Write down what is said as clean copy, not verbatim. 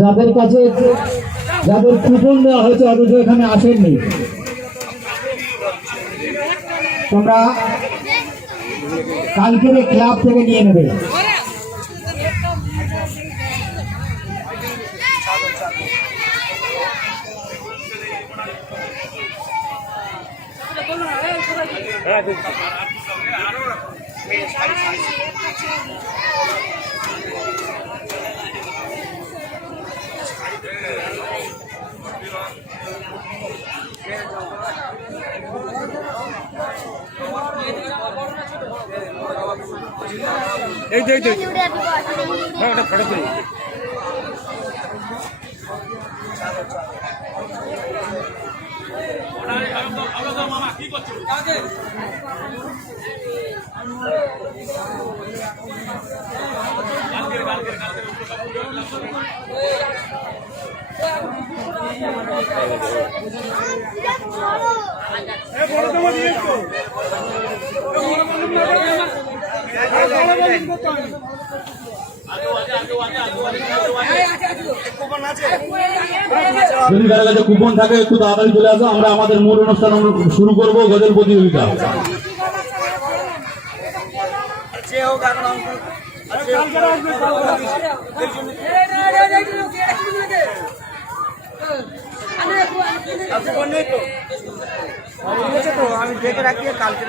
যাদের কাছে যাদের কুপন দেওয়া হয়েছে অথচ এখানে আসেননি, তোমরা কালকের ক্লাব থেকে নিয়ে নেবে। এই যে হ্যাঁ ওটা ফটো তুলি। মামা কি করছো? যদি কারো কাছে কুপন থাকে একটু তাড়াতাড়ি চলে আসো, আমরা আমাদের মূল অনুষ্ঠান শুরু করব। গজল প্রতিযোগিতা আমি দেখে রাখি কালকে